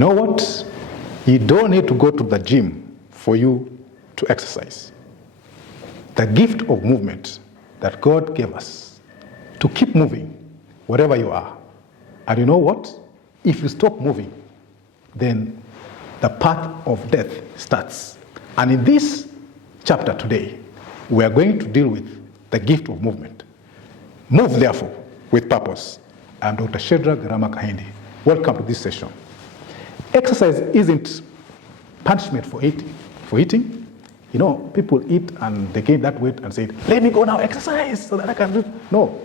know what? You don't need to go to the gym for you to exercise. The gift of movement that God gave us to keep moving wherever you are. And you know what? If you stop moving, then the path of death starts. And in this chapter today, we are going to deal with the gift of movement. Move, therefore, with purpose. I'm Dr. Shedrack Ramakahindi. Welcome to this session. Exercise isn't punishment for eating. You know, people eat and they gain that weight and say, let me go now exercise so that I can do. No,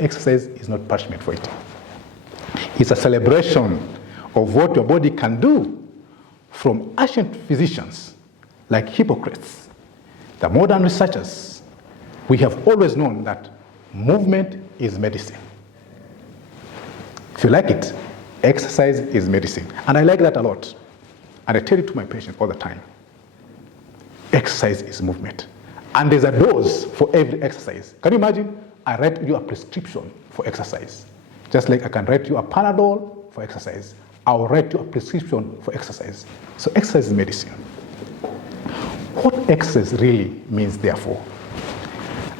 exercise is not punishment for eating. It's a celebration of what your body can do. From ancient physicians like Hippocrates, the modern researchers, we have always known that movement is medicine. If you like it, exercise is medicine. And I like that a lot. And I tell it to my patients all the time. Exercise is movement. And there's a dose for every exercise. Can you imagine? I write you a prescription for exercise. Just like I can write you a Panadol for exercise. I'll write you a prescription for exercise. So exercise is medicine. What exercise really means, therefore?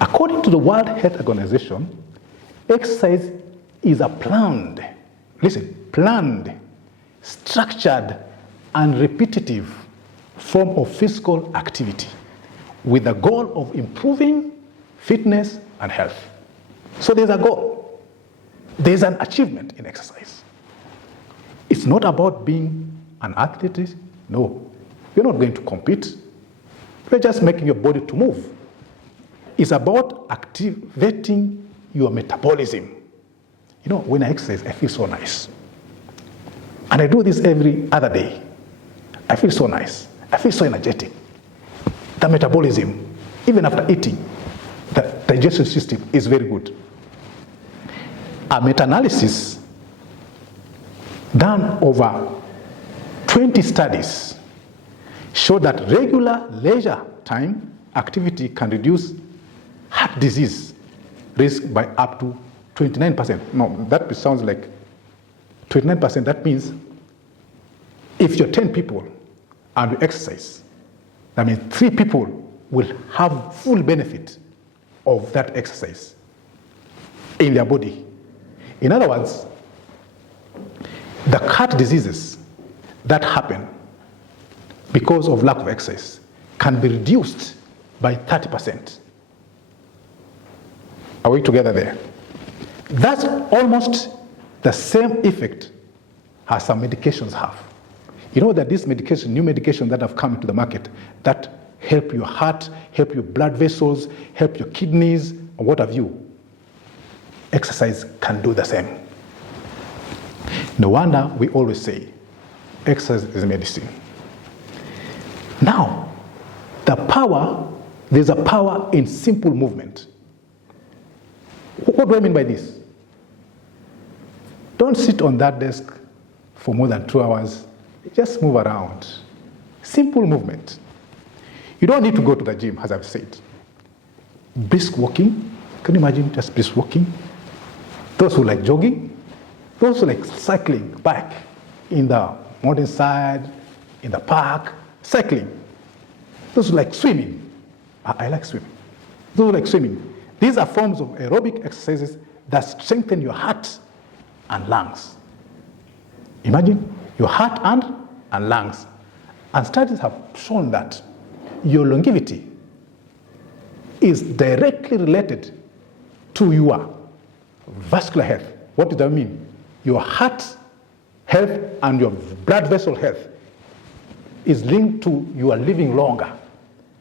According to the World Health Organization, exercise is a planned, structured, and repetitive form of physical activity with the goal of improving fitness and health. So there's a goal. There's an achievement in exercise. It's not about being an athlete. No, you're not going to compete. You're just making your body to move. It's about activating your metabolism. You know, when I exercise, I feel so nice. And I do this every other day. I feel so nice. I feel so energetic. The metabolism, even after eating, the digestion system is very good. A meta-analysis done over 20 studies showed that regular leisure time activity can reduce heart disease risk by up to 29%. No, that sounds like 29%. That means if you're 10 people and you exercise, that means 3 people will have full benefit of that exercise in their body. In other words, the heart diseases that happen because of lack of exercise can be reduced by 30%. Are we together there? That's almost the same effect as some medications have. You know that these medications, new medications that have come into the market that help your heart, help your blood vessels, help your kidneys, or what have you. Exercise can do the same. No wonder we always say, exercise is medicine. Now, there's a power in simple movement. What do I mean by this? Don't sit on that desk for more than 2 hours. Just move around. Simple movement. You don't need to go to the gym, as I've said. Brisk walking. Can you imagine just brisk walking? Those who like jogging, those who like cycling back in the mountainside, in the park, cycling. Those who like swimming. I like swimming. Those who like swimming. These are forms of aerobic exercises that strengthen your heart and lungs. Imagine your heart and lungs. And studies have shown that your longevity is directly related to your vascular health. What does that mean? Your heart health and your blood vessel health is linked to you are living longer.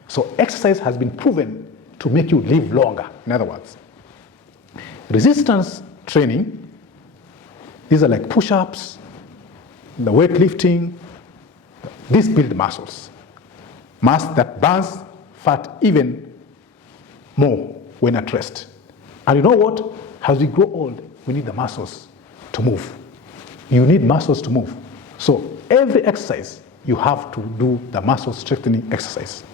So exercise has been proven to make you live longer. In other words, resistance training, these are like push-ups, the weightlifting, these build muscles. Mass that burns fat even more when at rest. And you know what? As we grow old, we need the muscles to move. You need muscles to move. So every exercise, you have to do the muscle strengthening exercise.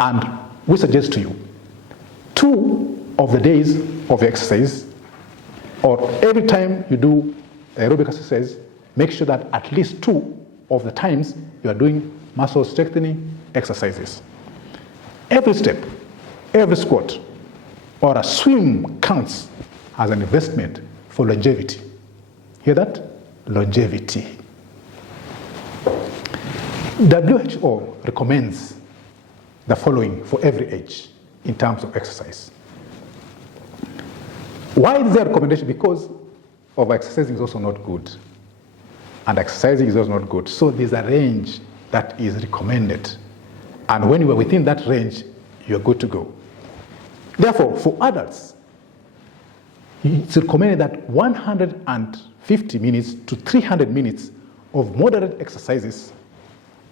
And we suggest to you, 2 of the days of exercise, or every time you do aerobic exercise, make sure that at least 2 of the times you are doing muscle strengthening exercises. Every step, every squat, or a swim counts as an investment for longevity. Hear that? Longevity. WHO recommends the following for every age in terms of exercise. Why is there a recommendation? Because overexercising is also not good. And exercising is also not good. So there's a range that is recommended. And when you are within that range, you're good to go. Therefore, for adults, it's recommended that 150 minutes to 300 minutes of moderate exercises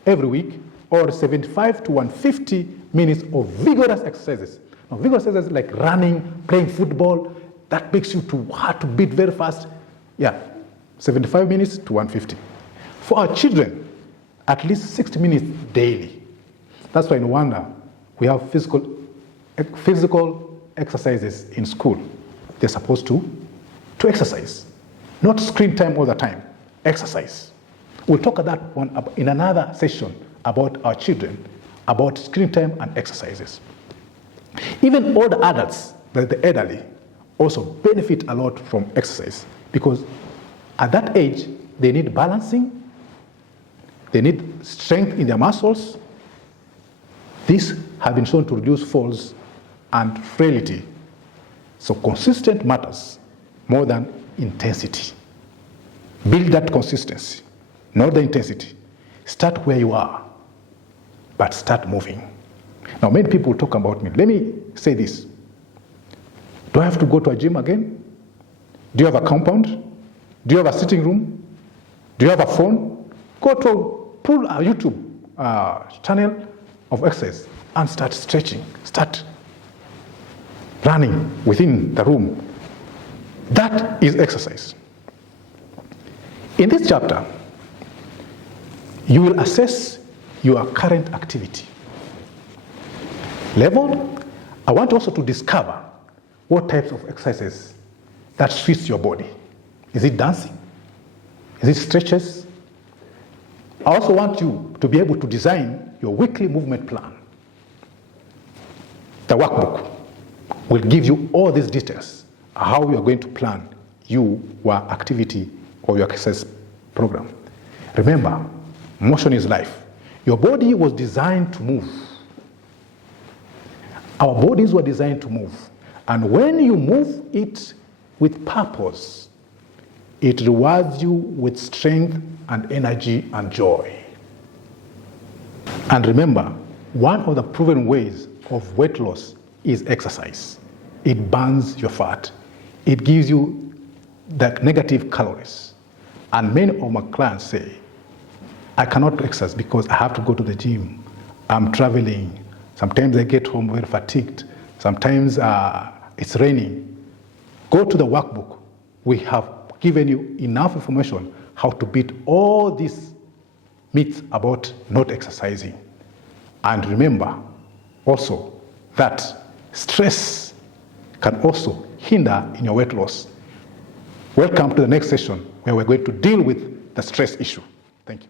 every week, or 75 to 150 minutes of vigorous exercises. Now, vigorous exercises like running, playing football, that makes you too hard to beat very fast. Yeah, 75 minutes to 150. For our children, at least 60 minutes daily. That's why no wonder we have physical exercises in school. They're supposed to exercise. Not screen time all the time, exercise. We'll talk about that one in another session about our children, about screen time and exercises. Even older adults, the elderly, also benefit a lot from exercise because at that age, they need balancing, they need strength in their muscles. These have been shown to reduce falls and frailty. So consistent matters more than intensity. Build that consistency, not the intensity. Start where you are, but start moving. Now, many people talk about me. Let me say this. Do I have to go to a gym again? Do you have a compound? Do you have a sitting room? Do you have a phone? Go to pull a YouTube channel of exercise and start stretching. Start running within the room. That is exercise. In this chapter, you will assess your current activity level. I want also to discover what types of exercises that suits your body. Is it dancing? Is it stretches? I also want you to be able to design your weekly movement plan. The workbook will give you all these details, how you are going to plan your activity or your exercise program. Remember, motion is life. Your body was designed to move. Our bodies were designed to move. And when you move it with purpose, it rewards you with strength and energy and joy. And remember, one of the proven ways of weight loss is exercise. It burns your fat. It gives you the negative calories. And many of my clients say, I cannot exercise because I have to go to the gym. I'm traveling. Sometimes I get home very fatigued. Sometimes it's raining. Go to the workbook. We have given you enough information how to beat all these myths about not exercising. And remember also that stress can also hinder in your weight loss. Welcome to the next session where we're going to deal with the stress issue. Thank you.